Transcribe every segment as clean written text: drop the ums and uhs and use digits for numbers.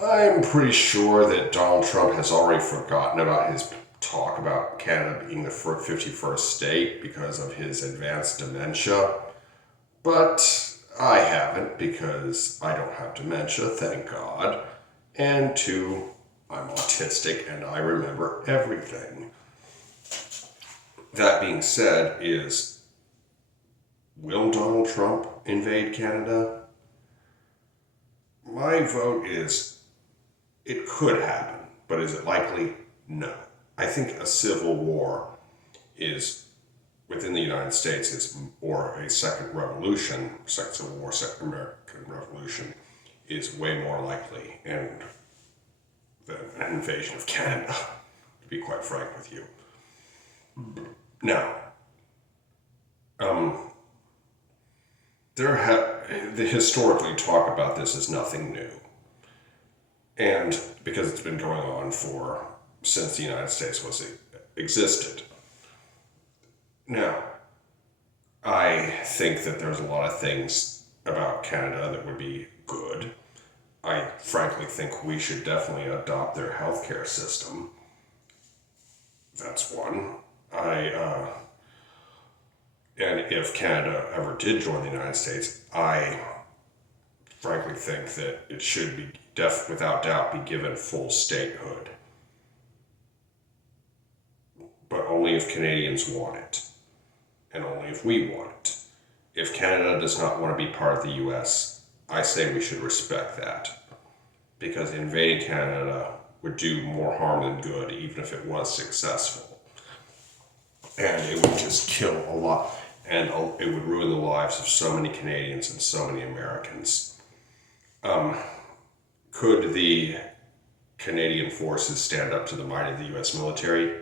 I'm pretty sure that Donald Trump has already forgotten about his talk about Canada being the 51st state because of his advanced dementia. But I haven't because I don't have dementia, thank God. And two, I'm autistic and I remember everything. That being said, will Donald Trump invade Canada? My vote is it could happen, but is it likely? No. I think a civil war is within the United States or a second civil war, second American Revolution is way more likely than an invasion of Canada, to be quite frank with you. Now, the historically talk about this is nothing new, and because it's been going on since the United States existed. Now, I think that there's a lot of things about Canada that would be good. I frankly think we should definitely adopt their healthcare system. That's one. And if Canada ever did join the United States, I frankly think that it should be without doubt be given full statehood. But only if Canadians want it. And only if we want it. If Canada does not want to be part of the US, I say we should respect that. Because invading Canada would do more harm than good, even if it was successful. And it would just kill a lot, and it would ruin the lives of so many Canadians and so many Americans. Could the Canadian forces stand up to the might of the US military?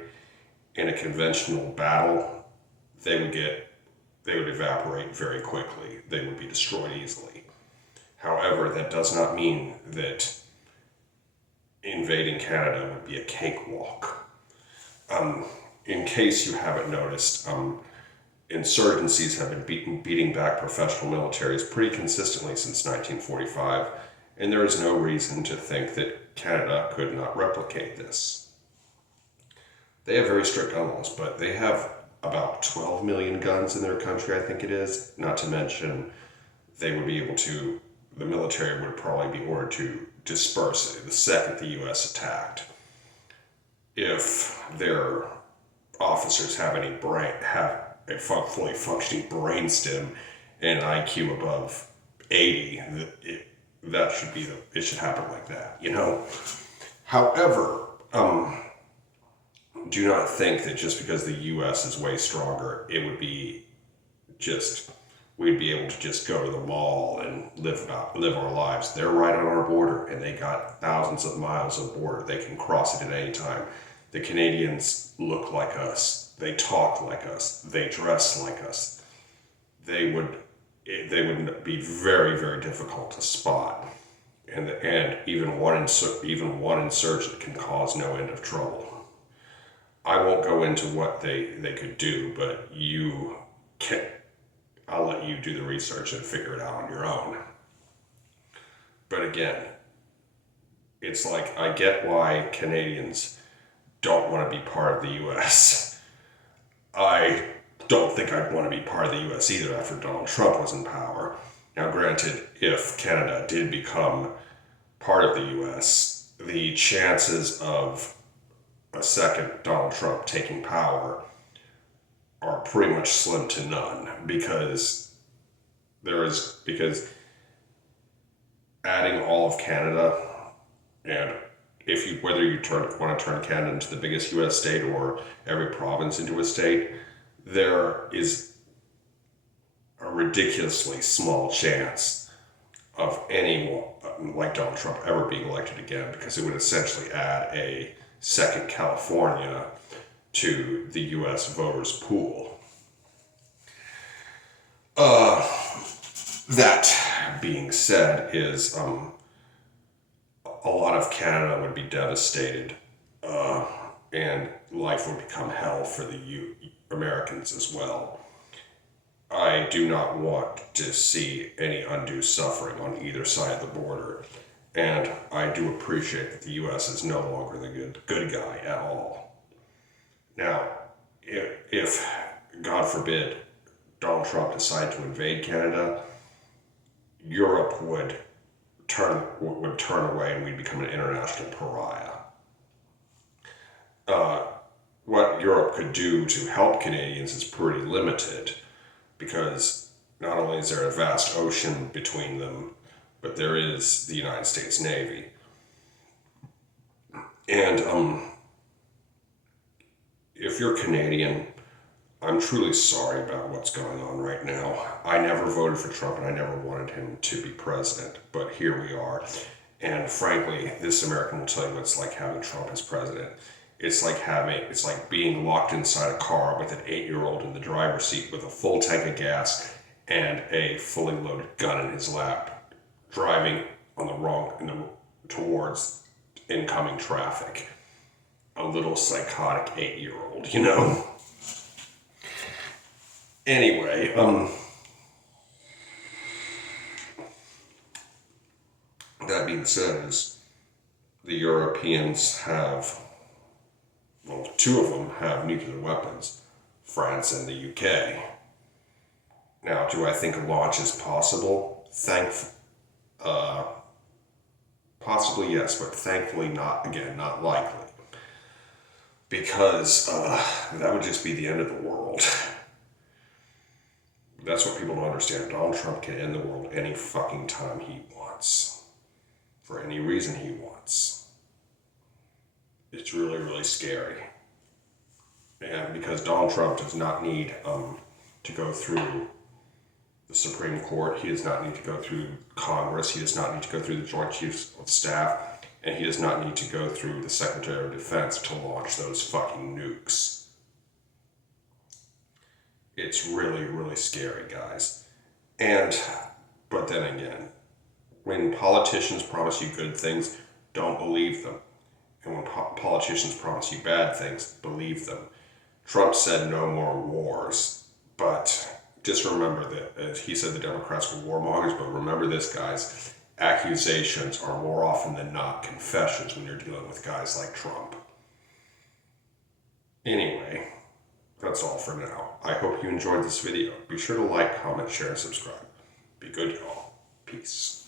In a conventional battle, they would evaporate very quickly. They would be destroyed easily. However, that does not mean that invading Canada would be a cakewalk. In case you haven't noticed, insurgencies have been beating back professional militaries pretty consistently since 1945, and there is no reason to think that Canada could not replicate this. They have very strict gun laws, but they have about 12 million guns in their country, I think it is. Not to mention, the military would probably be ordered to disperse it the second the U.S. attacked. If their officers have a fully functioning brainstem and an IQ above 80, it should happen like that, you know? However, do not think that just because the U.S. is way stronger, we'd be able to just go to the mall and live our lives. They're right on our border, and they got thousands of miles of border. They can cross it at any time. The Canadians look like us. They talk like us. They dress like us. They would be very, very difficult to spot, and even one insurgent can cause no end of trouble. I won't go into what they could do, but I'll let you do the research and figure it out on your own. But again, it's like I get why Canadians don't want to be part of the US. I don't think I'd want to be part of the US either after Donald Trump was in power. Now, granted, if Canada did become part of the US, the chances of a second Donald Trump taking power are pretty much slim to none because adding all of Canada, and whether you want to turn Canada into the biggest U.S. state or every province into a state, there is a ridiculously small chance of anyone like Donald Trump ever being elected again, because it would essentially add a second California to the U.S. voters pool. That being said, is a lot of Canada would be devastated, and life would become hell for the Americans as well. I do not want to see any undue suffering on either side of the border. And I do appreciate that the U.S. is no longer the good guy at all. Now, if God forbid, Donald Trump decided to invade Canada, Europe would turn away and we'd become an international pariah. What Europe could do to help Canadians is pretty limited, because not only is there a vast ocean between them, but there is the United States Navy. And if you're Canadian, I'm truly sorry about what's going on right now. I never voted for Trump and I never wanted him to be president, but here we are. And frankly, this American will tell you what it's like having Trump as president. It's like being locked inside a car with an 8-year-old in the driver's seat with a full tank of gas and a fully loaded gun in his lap, driving towards incoming traffic. A little psychotic 8-year-old, you know? Anyway, that being said, is the Europeans have, well, 2 of them have nuclear weapons, France and the UK. Now, do I think a launch is possible? Possibly yes, but thankfully not likely. Because that would just be the end of the world. That's what people don't understand. Donald Trump can end the world any fucking time he wants. For any reason he wants. It's really, really scary. And because Donald Trump does not need to go through the Supreme Court, he does not need to go through Congress, he does not need to go through the Joint Chiefs of Staff, and he does not need to go through the Secretary of Defense to launch those fucking nukes. It's really, really scary, guys. But then again, when politicians promise you good things, don't believe them. And when politicians promise you bad things, believe them. Trump said no more wars, but just remember that he said the Democrats were warmongers, but remember this, guys. Accusations are more often than not confessions when you're dealing with guys like Trump. Anyway, that's all for now. I hope you enjoyed this video. Be sure to like, comment, share, and subscribe. Be good, y'all. Peace.